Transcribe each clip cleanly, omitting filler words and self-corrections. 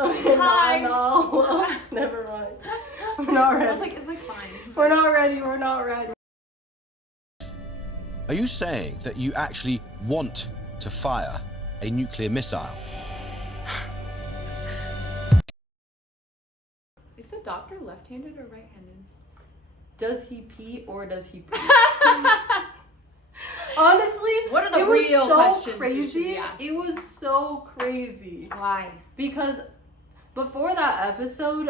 Hi. No. Never mind. We're not ready. I was like, it's like fine. We're not ready. We're not ready. Are you saying that you actually want to fire a nuclear missile? Is the doctor left-handed or right-handed? Does he pee or does he pee? Honestly, What are the it was real so questions we should be crazy. asking? It was so crazy Why? because before that episode,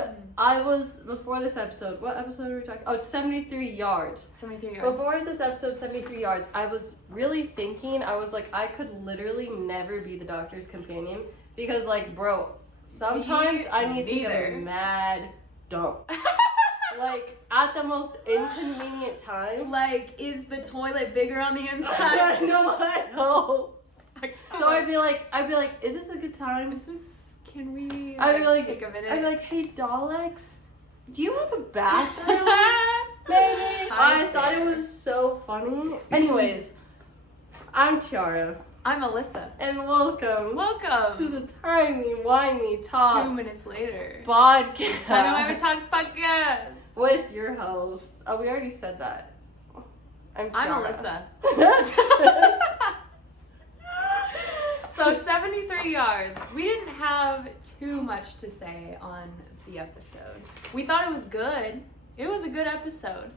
before this episode, what episode were we talking? Oh, 73 yards. 73 yards. Before this episode, 73 yards, I was really thinking, I was like, I could literally never be the doctor's companion because, like, bro, sometimes I need to neither. go mad dumb. Like, at the most inconvenient time. Like, is the toilet bigger on the inside? No, I know. So I'd be like, is this a good time? Can we I'd be like, take a minute? I'd be like, hey, Daleks, do you have a bathroom? Maybe. I thought it was so funny. Anyways, I'm Tyara. I'm Alyssa. And welcome to the Timey-Wimey Talks 2 minutes later. podcast. Timey-Wimey Talks podcast. With your host. Oh, we already said that. I'm Alyssa. Alyssa. So 73 yards. We didn't have too much to say on the episode. We thought it was good. It was a good episode.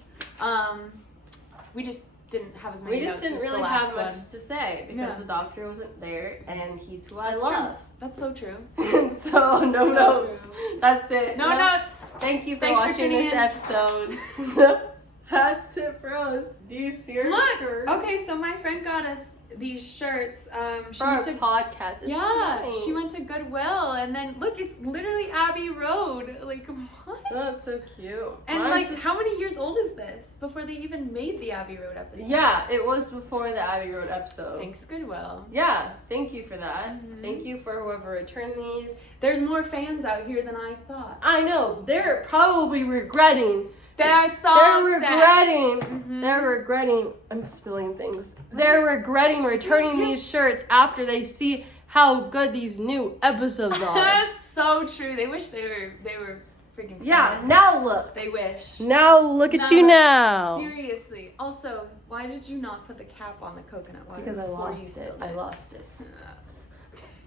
We just didn't have as many We notes just didn't as really the have last much one. to say because Yeah. the doctor wasn't there and he's who I That's love. true. That's so true. And so, no So notes. true. That's it. No notes. Thank you for Thanks for watching tuning this in. episode. That's it for us. Do you see your shirt? Look. Okay, so my friend got us these shirts. She For our went to podcast. It's yeah, nice. she went to Goodwill, and then look, it's literally Abbey Road. Like what? That's so cute. And Mine's like, just- how many years old is this before they even made the Abbey Road episode? Yeah, it was before the Abbey Road episode. Thanks, Goodwill. Yeah, thank you for that. Mhm. Thank you for whoever returned these. There's more fans out here than I thought. I know, they're probably regretting. They're so They're sad. regretting. Mhm. They're regretting. I'm spilling things. They're regretting returning these shirts after they see how good these new episodes are. That's so true. They wish they were freaking Yeah, fans. now look. They wish. Now look at you now. Seriously. Also, why did you not put the cap on the coconut water? Because I before you lost it. spilled I lost it.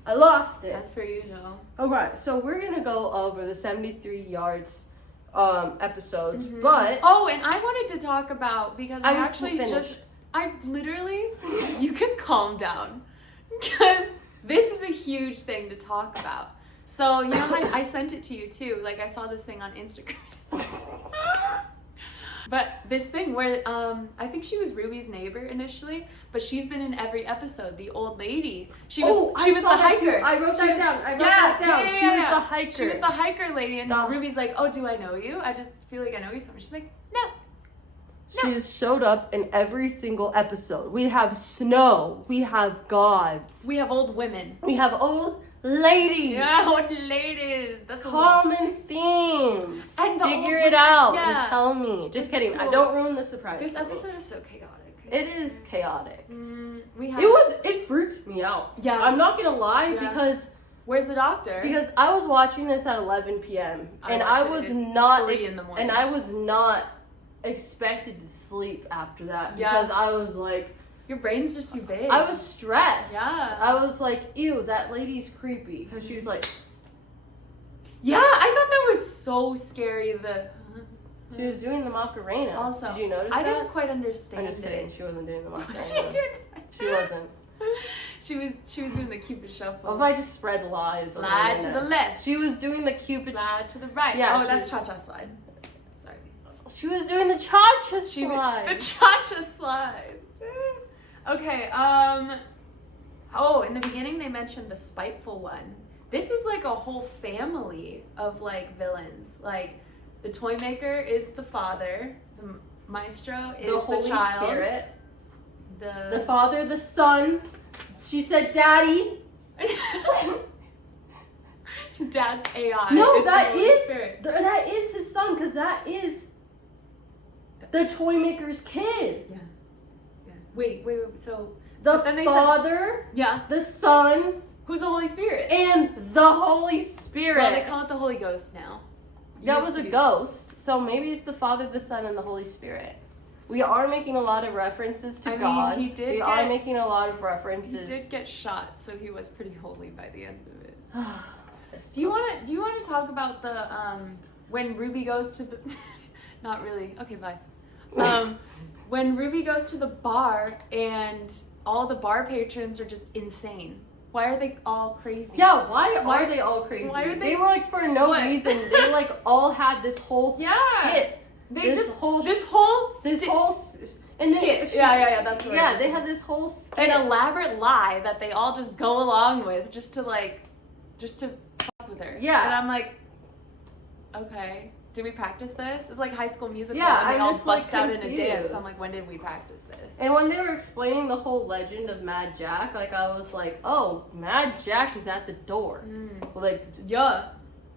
I lost it. As per usual. Okay, so we're gonna go over the 73 yards episodes, Mhm. but Oh, and I wanted to talk about because I was actually finished. I literally you can calm down because this is a huge thing to talk about. So you know how I sent it to you too. Like I saw this thing on Instagram. But this thing where I think she was Ruby's neighbor initially, but she's been in every episode. The old lady. She was I the saw that hiker. too. I wrote She that was- down. I wrote that down. She was the hiker. She was the hiker lady, and The- Ruby's like, "Oh, do I know you? I just feel like I know you so much." She's like, "No." She has showed up in every single episode. We have snow. We have gods. We have old women. We have old ladies. Yeah, old ladies. That's a Common themes. And the Figure old it out women, yeah. and tell me. Just It's kidding. I cool. don't ruin the surprise. This for me. episode is so chaotic. It is chaotic. We have. It freaked me out. Yeah. I'm not gonna lie Yeah. because Where's the doctor? I was watching this at 11 p.m. I and watched I it was at not 3 in the morning. and I was not expected to sleep after that Yeah. because I was like your brain's just too big. I was stressed. Yeah. I was like, ew, that lady's creepy because she was like Yeah, I thought that was so scary. she was doing the Macarena. Also, did you notice I that? didn't quite understand I'm just kidding. it. She wasn't doing the Macarena. She did. She wasn't. She was doing the Cupid shuffle. Well, if I just spread lies. on Slide to the internet. left. She was doing the Cupid. Slide to the right. Yeah, Oh, that's she- cha-cha slide. Sorry. She was doing the cha-cha She slide. the cha-cha slide. Okay. Oh, in the beginning they mentioned the spiteful one. This is like a whole family of like villains. Like the toy maker is the father. The maestro is the Holy child. Spirit. The The father, the son. She said, "Daddy." Dad's AI. No, is the that Holy is Spirit. that is his son because that is the toy maker's kid. Yeah. Wait. So The then they said- father, yeah, the son, who's the Holy Spirit? and the Holy Spirit. spirit. Well, they call it the Holy Ghost now. That was a ghost, so maybe it's the Father, the Son, and the Holy Spirit. We are making a lot of references to God. He did. We are making a lot of references. He did get shot, so he was pretty holy by the end of it. Do you want to talk about the when Ruby goes to the? Not really. Okay, bye. When Ruby goes to the bar and all the bar patrons are just insane. Why are they all crazy? Yeah, why are they all crazy? Why are they were like for no reason. They like all had this whole skit. This whole skit. Yeah, that's what Yeah, they had this whole skit. An elaborate lie that they all just go along with just to fuck with her. Yeah. And I'm like, okay. Did we practice this? It's like High School Musical Yeah, when they I'm all just, bust out in a confused. dance. I'm like, when did we practice this? And when they were explaining the whole legend of Mad Jack, like I was like, oh, Mad Jack is at the door. Like, yeah.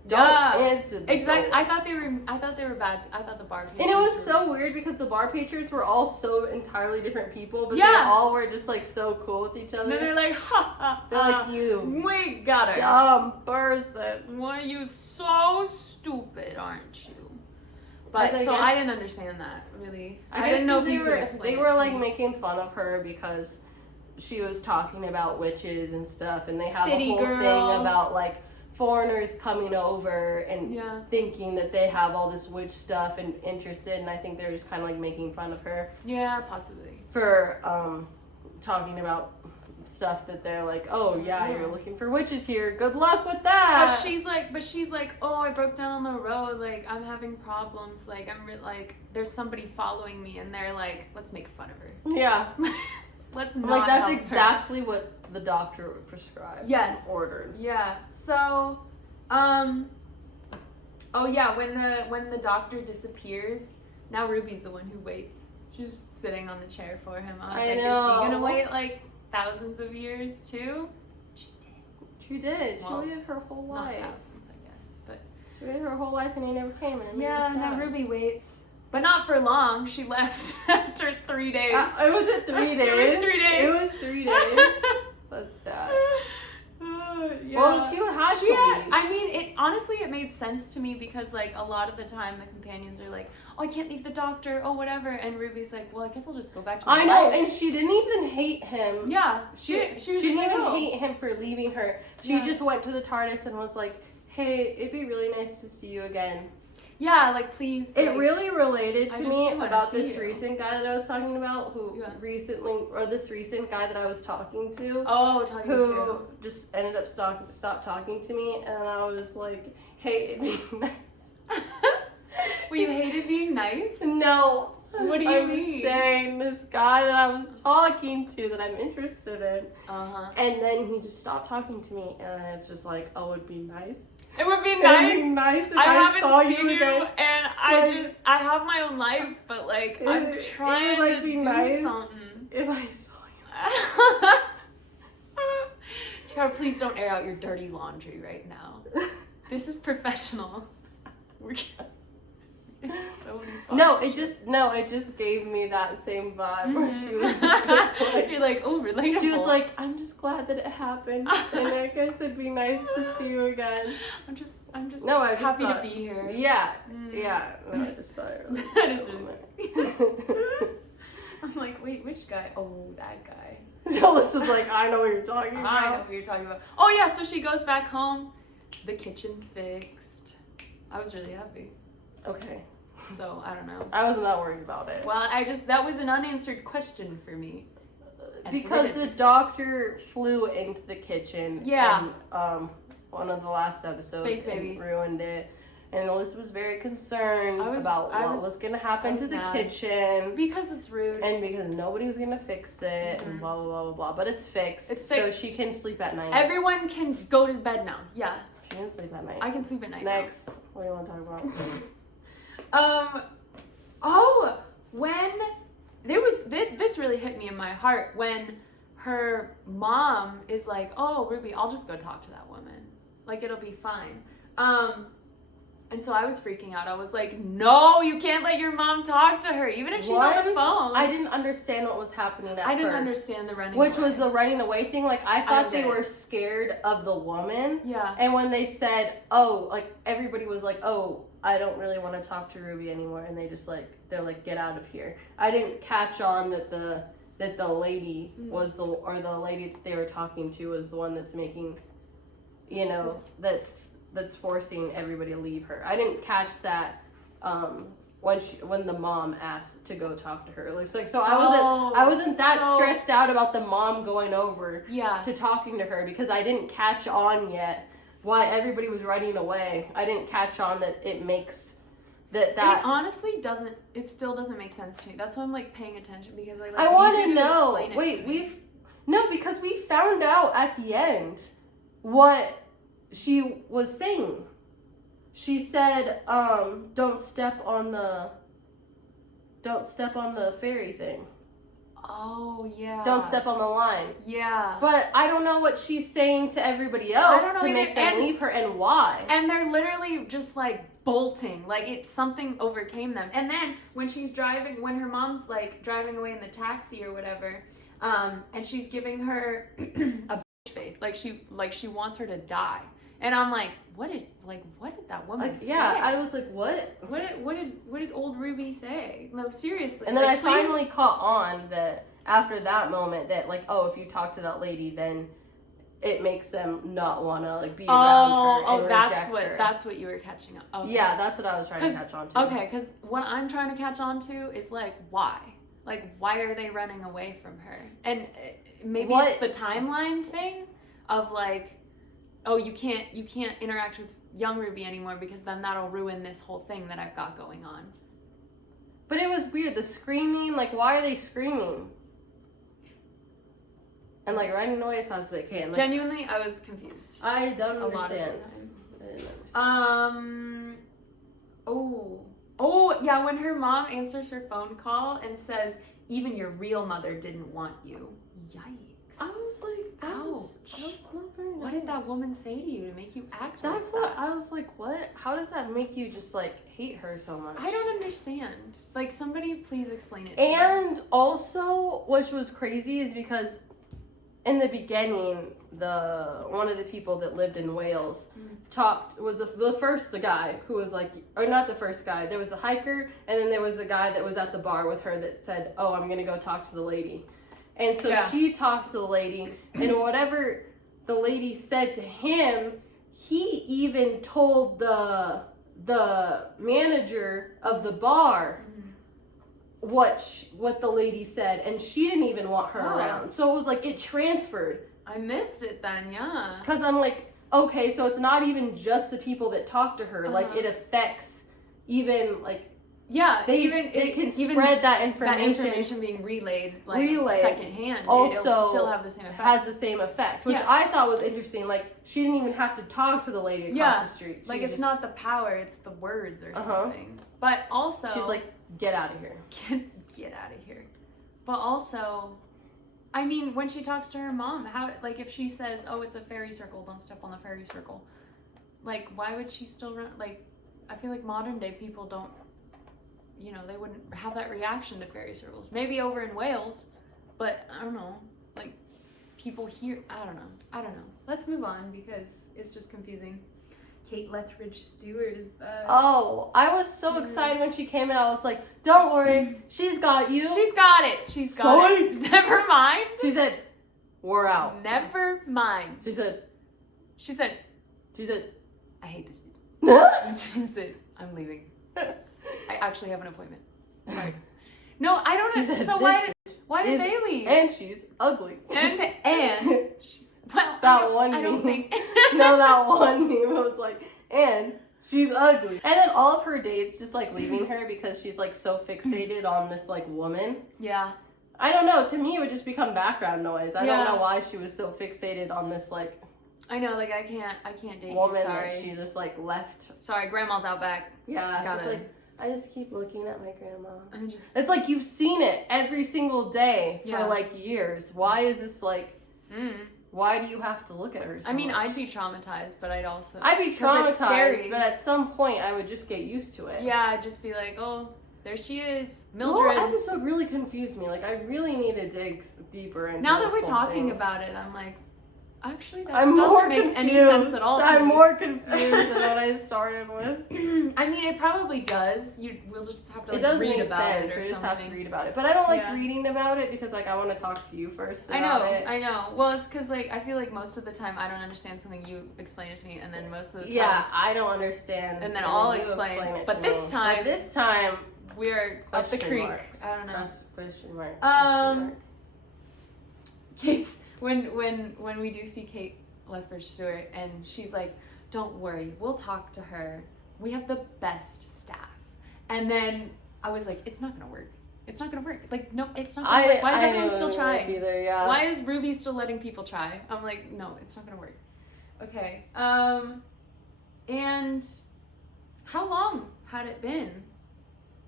don't answer the exactly. door. I thought they were bad. I thought the bar patrons And it was were... so weird because the bar patrons were all so entirely different people, but they all were just like so cool with each other. And they're like, ha. They're like, you We got her. dumb person. Why are you so stupid, aren't you? But I didn't understand that really. I didn't know if you could explain. They were like making fun of her because she was talking about witches and stuff, and they have a whole thing about like foreigners coming over and thinking that they have all this witch stuff and interested, and I think they're just kind of like making fun of her. Yeah, possibly. For talking about stuff that they're like, oh yeah, you're looking for witches here. Good luck with that. But she's like, oh, I broke down on the road. Like I'm having problems. Like there's somebody following me, and they're like, let's make fun of her. Yeah. Let's I'm not. like that's help exactly what the doctor prescribed. Yes. Ordered. Yeah. So, oh yeah, when the doctor disappears, now Ruby's the one who waits. She's just sitting on the chair for him. I was like, know. Is she gonna wait like thousands of years too? She did. Well, she waited her whole life. Not thousands, I guess, but she waited her whole life and he never came. And now Ruby waits, but not for long. She left after 3 days. It was 3 days. It was 3 days. It was 3 days. That's sad. Yeah. Well, she had to leave. I mean, it made sense to me because like a lot of the time the companions are like, oh, I can't leave the doctor, oh whatever, and Ruby's like, well, I guess I'll just go back to my life. And she didn't even hate him. Yeah, she didn't even hate him for leaving her. She just went to the TARDIS and was like, hey, it'd be really nice to see you again. Yeah, like please. It like, really related to me about this you. recent guy that I was talking about, this recent guy that I was talking to. Oh, who just ended up stopped talking to me, and I was like, hey, it'd be nice. Well, you hated being nice? No. What do you mean? I'm saying this guy that I was talking to that I'm interested in. And then he just stopped talking to me, and it's just like, oh, it'd be nice. It would be nice. It'd be nice if I I haven't saw seen you again. And I have my own life, but like I'm trying to do something. If I saw you. Tyara, please don't air out your dirty laundry right now. This is professional. It's so it just gave me that same vibe where she was just like, you're like, oh, relatable. She was like, I'm just glad that it happened, and I guess it'd be nice to see you again. I'm just happy to be here. Yeah, yeah. No, I just thought it really that is really. I'm like, wait, which guy? Oh, that guy. Alyssa's like, I know what you're talking about. I know what you're talking about. Oh yeah, so she goes back home. The kitchen's fixed. I was really happy. Okay. So, I don't know. I wasn't that worried about it. Well, that was an unanswered question for me. Because the doctor flew into the kitchen. Yeah. And, one of the last episodes. Space Babies. Ruined it. And Alyssa was very concerned about what was going to happen to the kitchen. Because it's rude. And because nobody was going to fix it. And blah, blah, blah, blah, blah. But it's fixed. It's fixed. So she can sleep at night. Everyone can go to bed now. Yeah. She can sleep at night. I can sleep at night Next. What do you want to talk about? When there was this really hit me in my heart when her mom is like, oh, Ruby, I'll just go talk to that woman, like it'll be fine. And so I was freaking out. I was like, no, you can't let your mom talk to her, even if she's on the phone. I didn't understand what was happening at first. I didn't understand the running Which away. was the running away thing. Like, I thought they were scared of the woman. Yeah. And when they said, oh, like, everybody was like, oh, I don't really want to talk to Ruby anymore. And they just, like, they're like, get out of here. I didn't catch on that the lady was the lady that they were talking to was the one that's making, you know, that's forcing everybody to leave her. I didn't catch that when the mom asked to go talk to her. It's like, so I wasn't that stressed out about the mom going over to talking to her because I didn't catch on yet why everybody was running away. I didn't catch on that it makes that it honestly doesn't. It still doesn't make sense to me. That's why I'm like paying attention because I want to know. Wait, because we found out at the end what she was saying. She said, don't step on the fairy thing. Oh, yeah. Don't step on the line. Yeah. But I don't know what she's saying to everybody else to make them leave her and why. And they're literally just like bolting. Like something overcame them. And then when her mom's like driving away in the taxi or whatever, and she's giving her a bitch face. Like she wants her to die. And I'm like, what did that woman say? Yeah, I was like, what? What did old Ruby say? No, seriously. And then I finally caught on that after that moment that like, oh, if you talk to that lady, then it makes them not want to like be around her and reject her. That's what you were catching on. Okay. Yeah, that's what I was trying to catch on to. Okay, because what I'm trying to catch on to is like, why? Like, why are they running away from her? And maybe it's the timeline thing of like, oh, you can't interact with young Ruby anymore because then that'll ruin this whole thing that I've got going on. But it was weird. The screaming, like, why are they screaming? And like running away as fast as they can. Like, genuinely, I was confused. I don't understand. Oh, yeah, when her mom answers her phone call and says, even your real mother didn't want you. Yikes. I was like, that was not very nice. What did that woman say to you to make you act That's like what that? I was like, what? How does that make you just like hate her so much? I don't understand. Like, somebody please explain it to us. And also, which was crazy is because in the beginning, one of the people that lived in Wales was the first guy who was like, or not the first guy, there was a hiker, and then there was the guy that was at the bar with her that said, oh, I'm gonna go talk to the lady. And so she talks to the lady, and whatever the lady said to him, he even told the manager of the bar what the lady said, and she didn't even want her around. So it was like it transferred. I missed it then, yeah. Because I'm like, okay, so it's not even just the people that talk to her. Like it affects even like. Yeah, they can spread that information. That information being relayed secondhand. Also, it'll still have the same effect. Has the same effect, which I thought was interesting. Like she didn't even have to talk to the lady across the street. Like it's not the power, it's the words or something. But also, she's like, "Get out of here! Get out of here!" But also, I mean, when she talks to her mom, how like if she says, "Oh, it's a fairy circle, don't step on the fairy circle," like why would she still run? Like, I feel like modern day people don't. You know, they wouldn't have that reaction to fairy circles. Maybe over in Wales, but I don't know. Like, people here, I don't know. Let's move on because it's just confusing. Kate Lethbridge Stewart is back. Oh, I was so excited when she came in. I was like, don't worry, she's got you. She's got it. She's got it. Never mind. She said, we're out. Never mind. She said, I hate this bitch. She said, I'm leaving. I actually have an appointment. Sorry. No, I don't know. So why did they leave? And she's ugly. And she's well. That one meme was like, and she's ugly. And then all of her dates just like leaving her because she's like so fixated on this like woman. Yeah. I don't know. To me, it would just become background noise. I don't know why she was so fixated on this like. I know, like I can't date woman you. Sorry. That she just like left. Sorry, grandma's out back. Yeah, she's like. I just keep looking at my grandma. It's like you've seen it every single day for like years. Why is this like? Why do you have to look at her so I mean, much? I'd be traumatized, but I'd also... I'd be 'cause it's scary. traumatized, but at some point I would just get used to it. Yeah, I'd just be like, oh, there she is, The Mildred. whole episode really confused me. Like, I really need to dig deeper into Now that this we're whole talking thing. about it, I'm like, actually, that I'm doesn't more make confused. any sense at all to I'm me. more confused than what I started with. I mean, it probably does. We'll just have to It does read make about sense. it or We just something. have to read about it. But I don't like Yeah. reading about it because, like, I want to talk to you first I about know, it. I know. Well, it's because, like, I feel like most of the time I don't understand something, you explain it to me, and then most of the time... Yeah, I don't understand. And then I'll you explain. it But to this me. time- But this time... We're up the question creek. marks. I don't know. Question mark. Kate's when we do see Kate Lethbridge Stewart, and she's like, "Don't worry, we'll talk to her. We have the best staff." And then I was like, "It's not gonna work. It's not gonna work. Like, no, it's not gonna work. Why is everyone still trying? Either, yeah. Why is Ruby still letting people try?" I'm like, "No, it's not gonna work." Okay. And how long had it been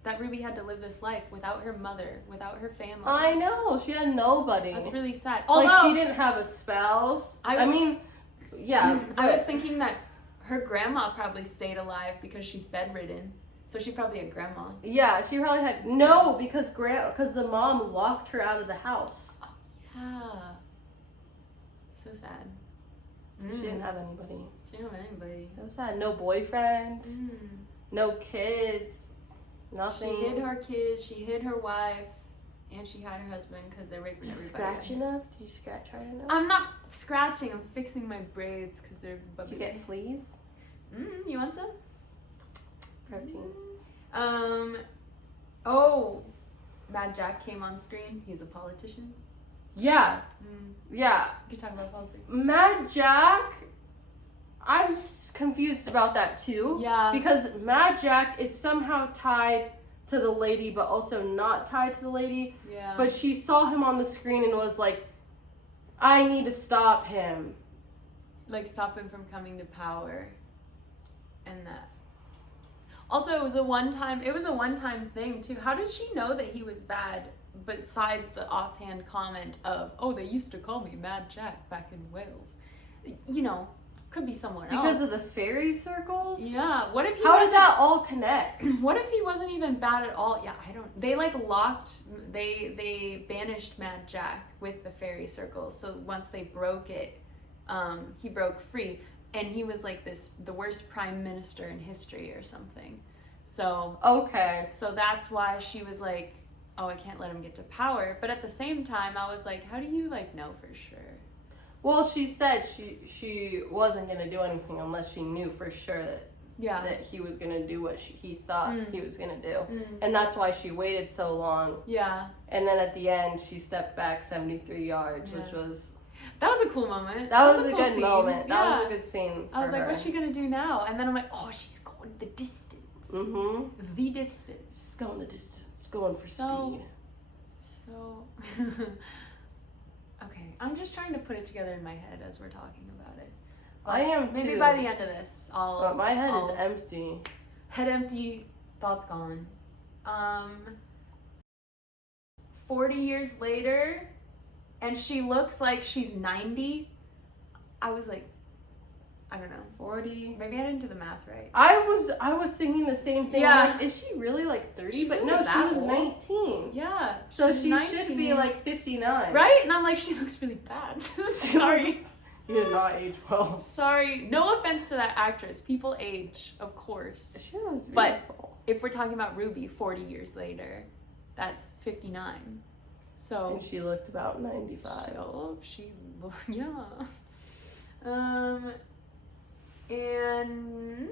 that Ruby had to live this life without her mother, without her family? I know, she had nobody. That's really sad. Like, Although, she didn't have a spouse. I mean, yeah. I was thinking that her grandma probably stayed alive because she's bedridden. So she probably had grandma. Yeah, she probably had because the mom locked her out of the house. Oh, yeah. So sad. She didn't have anybody. She didn't have anybody. So sad. No boyfriend. No kids. Nothing. She hid her kids. She hid her wife, and she had her husband because they're raping Did you everybody. scratch enough? Did you scratch hard enough? I'm not scratching. I'm fixing my braids because they're bubbly. Did you get fleas? You want some? Protein. Oh, Mad Jack came on screen. He's a politician. Yeah. Yeah. We can talk about politics. Mad Jack, I'm confused about that too. Yeah. Because Mad Jack is somehow tied to the lady, but also not tied to the lady. Yeah. But she saw him on the screen and was like, I need to stop him. Like, stop him from coming to power. And that. Also, it was a one-time thing, too. How did she know that he was bad, besides the offhand comment of, oh, they used to call me Mad Jack back in Wales? You know, could be somewhere else. Because of the fairy circles? Yeah. What if he How does that all connect? What if he wasn't even bad at all? Yeah, I don't... They, like, they banished Mad Jack with the fairy circles. So once they broke it, he broke free. And he was, like, the worst prime minister in history or something. So... Okay. So that's why she was like, oh, I can't let him get to power. But at the same time, I was like, how do you, like, know for sure? Well, she said she wasn't going to do anything unless she knew for sure that he was going to do what he thought he was going to do. And that's why she waited so long. Yeah. And then at the end, she stepped back 73 yards, which was... That was a cool moment. That was a cool good scene. moment. Yeah. That was a good scene. I was like, her. what's she gonna do now? And then I'm like, oh, she's going the distance. The distance. She's going the distance. Going for speed. So, okay. I'm just trying to put it together in my head as we're talking about it. But I am maybe too. by the end of this, But my head is empty. Head empty, thoughts gone. 40 years later, and she looks like she's 90. I was like, I don't know. 40. Maybe I didn't do the math right. I was thinking the same thing. Yeah. Like, is she really like 30? She's But really no, she that was old. 19. Yeah. So she's she 19. should be like 59. Right? And I'm like, she looks really bad. Sorry. You did not age well. Sorry. No offense to that actress. People age, of course. She was beautiful. But if we're talking about Ruby 40 years later, that's 59. So. And she looked about 95. Yeah. And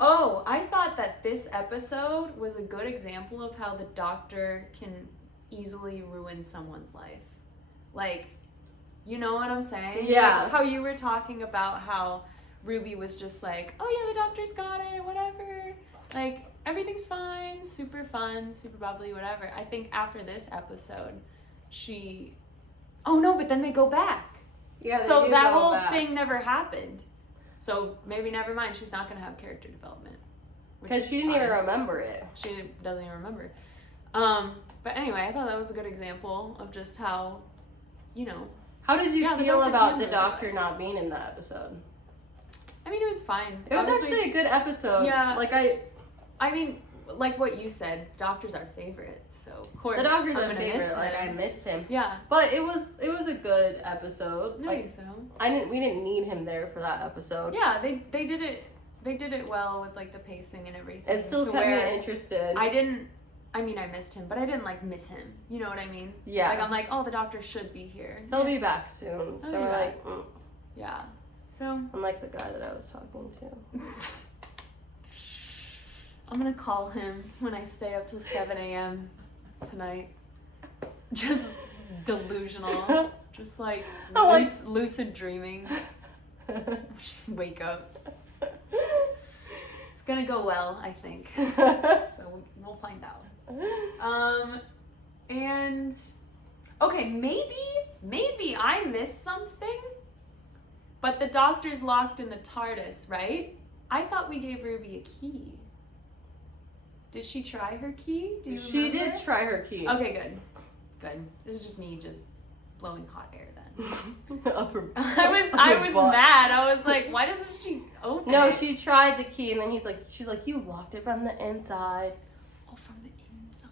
oh, I thought that this episode was a good example of how the Doctor can easily ruin someone's life. Like, you know what I'm saying? Yeah. Like how you were talking about how Ruby was just like, oh yeah, the Doctor's got it, whatever. Like, everything's fine, super fun, super bubbly, whatever. I think after this episode, oh no, but then they go back. Yeah, So that whole thing never happened. So maybe never mind. She's not going to have character development. Because she didn't even remember it. She doesn't even remember. But anyway, I thought that was a good example of just how, you know, How did you Yeah, the feel Doctor about came the really Doctor well. not being in that episode? I mean, it was fine. It was Honestly, actually a good episode. Yeah. Like I mean, like what you said, Doctor's our favorite, so of course the Doctor's I'm our gonna favorite. miss him. Like I missed him. Yeah. But it was a good episode. I Like think so. we didn't need him there for that episode. Yeah, they did it well with like the pacing and everything. It still kept me interested. I mean, I missed him, but I didn't like miss him. You know what I mean? Yeah. Like I'm like, oh, the Doctor should be here. He'll be back soon. So we're like, yeah. So unlike the guy that I was talking to. I'm gonna call him when I stay up till 7 a.m. tonight. Just delusional. Just like lucid dreaming. Just wake up. It's gonna go well, I think. So we'll find out. And okay, maybe I missed something, but the Doctor's locked in the TARDIS, right? I thought we gave Ruby a key. Did she try her key? Do you remember? She did try her key. Okay, good. This is just me just blowing hot air then. I was mad. I was like, why doesn't she open it? No, she tried the key, and then she's like, you locked it from the inside. Oh, from the inside.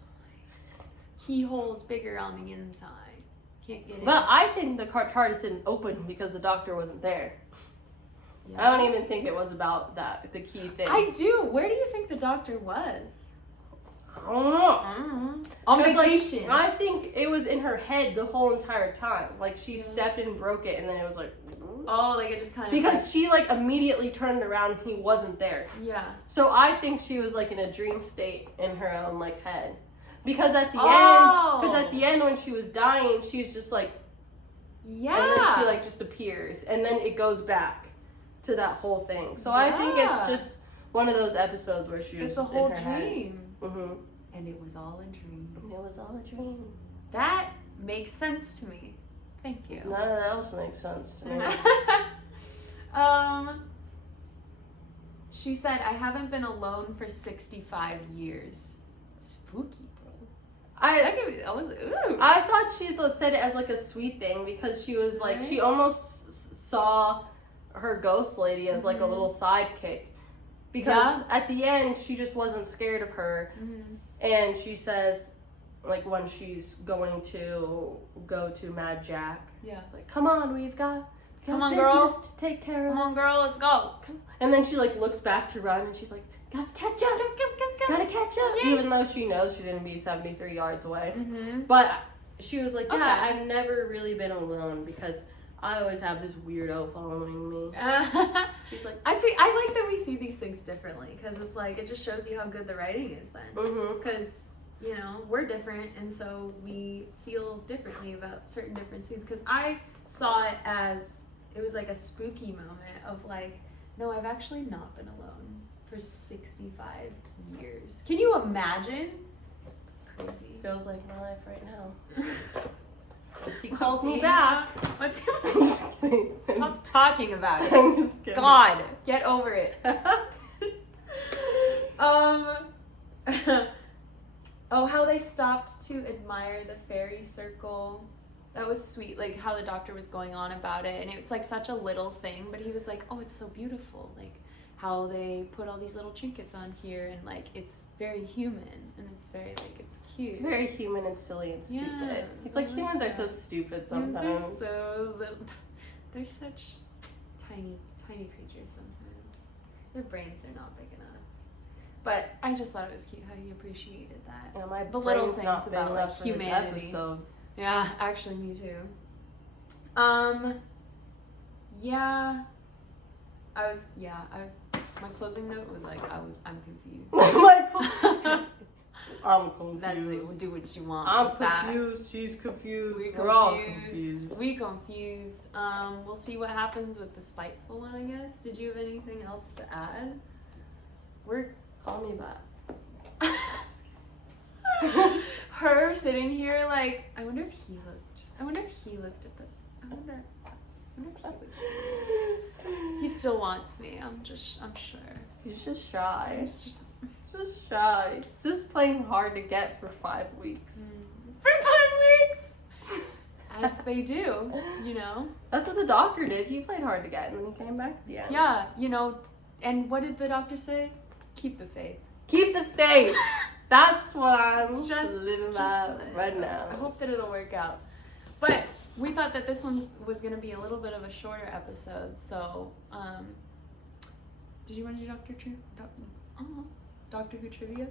Keyhole's bigger on the inside. Can't get in. But I think the TARDIS didn't open because the Doctor wasn't there. Yeah. I don't even think it was about the key thing. I do. Where do you think the Doctor was? I don't know. On vacation. Like, I think it was in her head the whole entire time. Like she stepped and broke it, and then it was like. Oh, like it just kind of. Because she like immediately turned around and he wasn't there. Yeah. So I think she was like in a dream state in her own like head. Because at the end when she was dying, she's just like. Yeah. And then she like just appears, and then it goes back to that whole thing. So I think it's just one of those episodes where she was just in her head. It's a whole dream. Mm-hmm. And it was all a dream. It was all a dream. That makes sense to me. Thank you. None of that else makes sense to me. She said, I haven't been alone for 65 years. Spooky, bro. I thought she said it as like a sweet thing because she was like, she almost saw her ghost lady as like a little sidekick. Because at the end, she just wasn't scared of her. Mm-hmm. And she says, like, when she's going to go to Mad Jack. Yeah. Like, come on, we've got business girl. To take care of. Come on, girl, let's go. And then she, like, looks back to run, and she's like, gotta catch up. Gotta catch up. Yay. Even though she knows she's gonna be 73 yards away. Mm-hmm. But she was like, I've never really been alone because I always have this weirdo following me. She's like, I like that we see these things differently because it's like it just shows you how good the writing is then. Because you know we're different, and so we feel differently about certain different scenes. Because I saw it as it was like a spooky moment of like, no, I've actually not been alone for 65 years. Can you imagine? Crazy. Feels like my life right now. He calls me back. I'm just kidding. Stop talking about it. I'm just kidding. God, get over it. Oh, how they stopped to admire the fairy circle. That was sweet, like how the Doctor was going on about it, and it's like such a little thing, but he was like, oh, it's so beautiful, like how they put all these little trinkets on here, and like it's very human, and it's very like it's cute. It's very human and silly and stupid. Yeah, it's like humans are so stupid sometimes. Humans are so little. They're such tiny creatures sometimes. Their brains are not big enough. But I just thought it was cute how you appreciated that. Yeah, my the little brain's things not big about like enough for humanity. this episode. Yeah, actually, me too. Yeah. I was. My closing note was like, I'm confused. I'm confused. That's it. Do what you want. I'm confused. She's confused. We're all confused. We confused. We'll see what happens with the spiteful one, I guess. Did you have anything else to add? Call me back. Her sitting here like, I wonder if he looked at the. I wonder if he looked. He still wants me. I'm sure. He's just shy. He's just shy. Just playing hard to get for 5 weeks. For 5 weeks? Yes, they do. You know. That's what the Doctor did. He played hard to get, and then he came back at the end. Yeah, you know. And what did the Doctor say? Keep the faith. Keep the faith. That's what I'm Just living by right now. I hope that it'll work out. But we thought that this one was going to be a little bit of a shorter episode, so did you want to do Doctor Who trivia?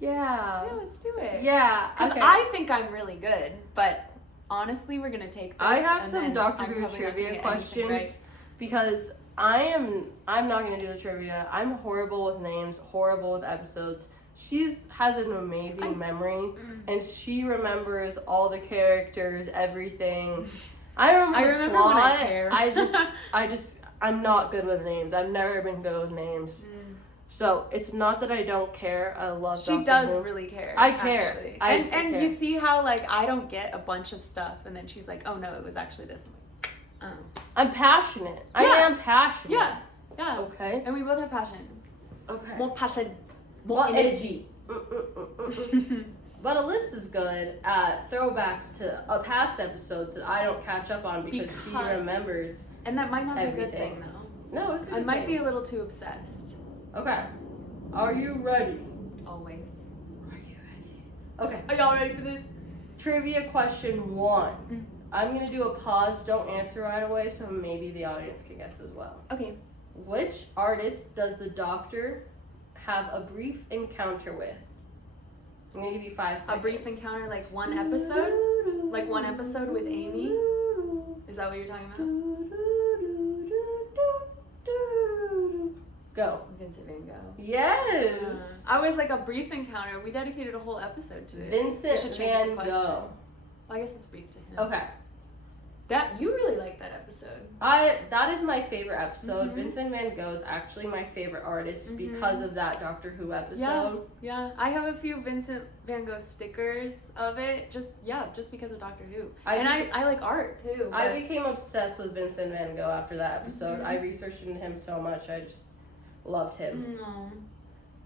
Yeah. Yeah, let's do it. Yeah. Because okay. I think I'm really good, but honestly, we're going to take this. I have and some then Doctor I'm Who probably not gonna trivia get anything questions right. because I'm not gonna do the trivia. I'm horrible with names, horrible with episodes. Has an amazing memory, and she remembers all the characters, everything. I remember the plot. When I care. I'm not good with names. I've never been good with names. So it's not that I don't care. I love Doctor Who. She does really care. I care. Actually. I and care. you see how like I don't get a bunch of stuff, and then she's like, "Oh no, it was actually this." I'm like, "Oh." I'm passionate. I am passionate. Yeah. Yeah. Okay. And we both have passion. Okay. More passion. More energy. But Alyssa's good at throwbacks to past episodes that I don't catch up on because she remembers. And that might not be a everything. good thing, though. No, it's a good I might thing. be a little too obsessed. Okay. Are you ready? Always. Are you ready? Okay. Are y'all ready for this? Trivia question 1. I'm going to do a pause. Don't answer right away, so maybe the audience can guess as well. Okay. Which artist does the Doctor have a brief encounter with? I'm going to give you 5 seconds. A brief encounter, like one episode? Like one episode with Amy? Is that what you're talking about? Go. Vincent Van Gogh. Yes. I was like a brief encounter. We dedicated a whole episode to it. We Vincent should change the Van question. Gogh. Well, I guess it's brief to him. Okay. That you really like that episode. That is my favorite episode. Mhm. Vincent Van Gogh is actually my favorite artist because of that Doctor Who episode. Yeah. I have a few Vincent Van Gogh stickers of it. Just because of Doctor Who. I like art too. I became obsessed with Vincent Van Gogh after that episode. I researched into him so much. I just loved him.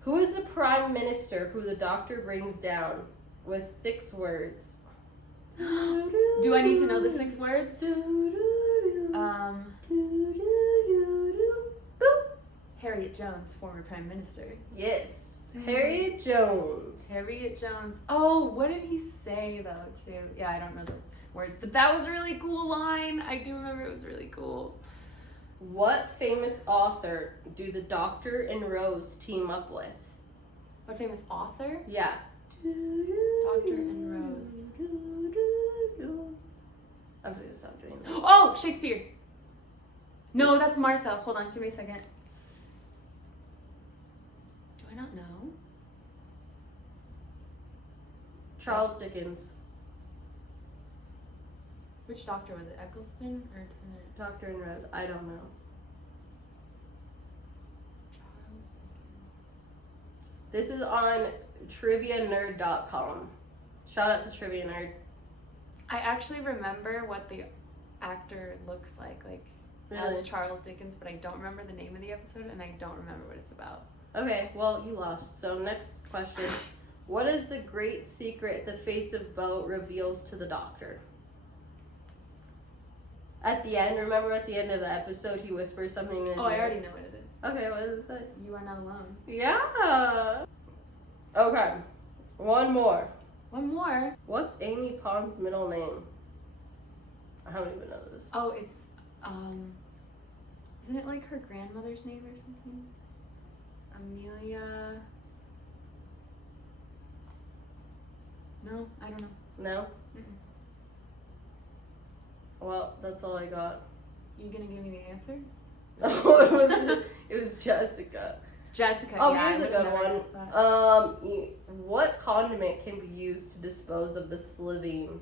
Who is the Prime Minister who the Doctor brings down with 6 words? Do I need to know the 6 words? Harriet Jones, former Prime Minister. Yes. Harriet Jones. Harriet Jones. Oh, what did he say though too? Yeah, I don't know the words, but that was a really cool line. I do remember it was really cool. What famous author do the Doctor and Rose team up with? What famous author? Yeah. Doctor and Rose. I'm gonna stop doing that. Oh, Shakespeare. No, that's Martha. Hold on, give me a second. Do I not know? Charles Dickens. Which doctor was it? Eccleston or Tennant? Doctor and Rose. I don't know. Charles Dickens. This is on trivianerd.com. Shout out to Trivia Nerd. I actually remember what the actor looks like as Charles Dickens, but I don't remember the name of the episode and I don't remember what it's about. Okay, well, you lost. So next question. What is the great secret the face of Beau reveals to the Doctor? At the end, remember at the end of the episode, he whispers something in his ear? I already know what it is. Okay, what does it say? You are not alone. Yeah. Okay, one more. One more. What's Amy Pond's middle name? I don't even know this. Oh, it's, isn't it like her grandmother's name or something? Amelia. No, I don't know. No? Mm-mm. Well, that's all I got. You gonna give me the answer? Oh, it was Jessica. Jessica. Oh, yeah, here's a good one. What condiment can be used to dispose of the Slitheen?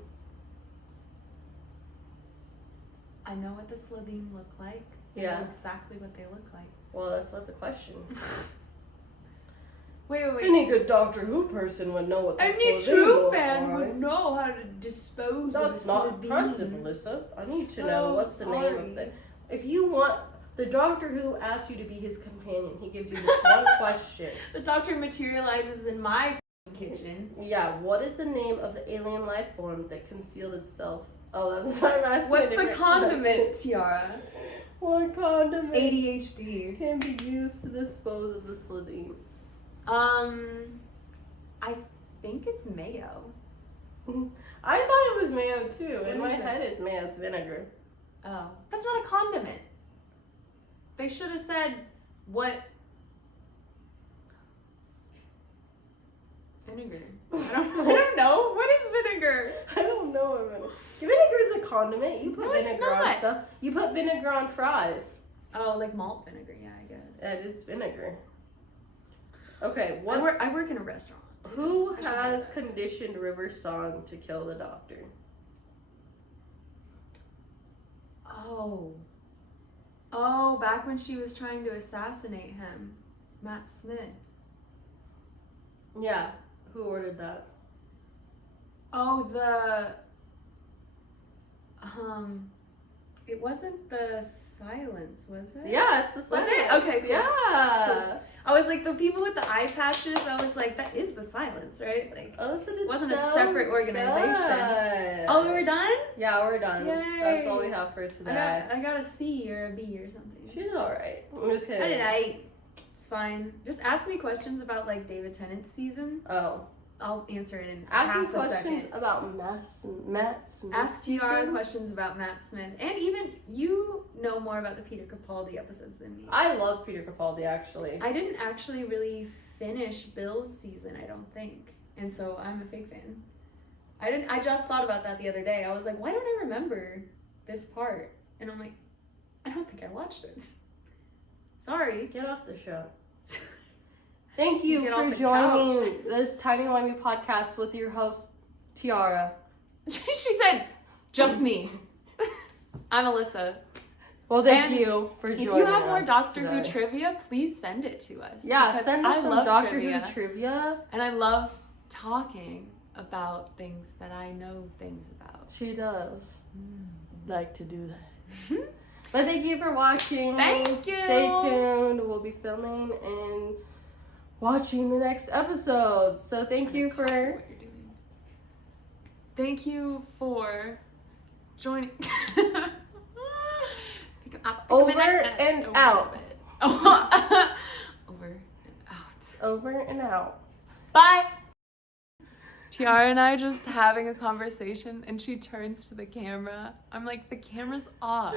I know what the Slitheen look like. I Yeah. know exactly what they look like. Well, that's not the question. Wait. Any good Doctor Who person would know what the Any Slitheen true look fan like. would know how to dispose of That's the not Slitheen. impressive, Alyssa. I need to know So what's the name sorry. of the... If you want... The Doctor Who asks you to be his companion. He gives you this one question. The Doctor materializes in my kitchen. Yeah, what is the name of the alien life form that concealed itself Oh, that's what I'm asking. What's the condiment, Tiara? What condiment? ADHD. Can be used to dispose of the slitheen. I think it's mayo. I thought it was mayo too. What In is my it? head, it's mayo. It's vinegar. Oh, that's not a condiment. They should have said what. Vinegar. I don't know. What is vinegar? I don't know what vinegar. Vinegar is a condiment. You put No, it's vinegar on not. stuff. You put vinegar on fries. Oh, like malt vinegar. Yeah, I guess. That is vinegar. Okay, I work in a restaurant. Who I should has know that. conditioned River's song to kill the Doctor? Oh, back when she was trying to assassinate him, Matt Smith. Yeah. Who ordered that? Oh, it wasn't the silence, was it? Yeah, it's the Was silence. it? Okay, cool. Yeah. Cool. I was like, the people with the eye patches, I was like, that is the silence, right? Like, Alyssa did it wasn't so a separate organization. good. Oh, we were done? Yeah, we're done. Yay. That's all we have for today. I got a C or a B or something. She did alright. I'm just kidding. I did I. It's fine. Just ask me questions about like David Tennant's season. Oh. I'll answer it in Ask me half a questions second. about Matt Smith. Ask Tiara questions about Matt Smith. And even you know more about the Peter Capaldi episodes than me. I love Peter Capaldi, actually. I didn't actually really finish Bill's season, I don't think. And so I'm a fake fan. I just thought about that the other day. I was like, why don't I remember this part? And I'm like, I don't think I watched it. Sorry. Get off the show. Thank you Get for off the joining this Timey-Wimey podcast with your host, Tiara. She said, just me. I'm Alyssa. Well, thank And you for joining us. If you have more Doctor today. Who trivia, please send it to us. Yeah, because send us I some love Doctor Who trivia. And I love talking about things that I know things about. She does like to do that. But thank you for watching. Thank you. Stay tuned. We'll be filming and watching the next episode. So thank you for... What you're doing. Thank you for joining. Over and out. Over and out. Over and out. Bye. Tiara and I just having a conversation and she turns to the camera. I'm like, the camera's off.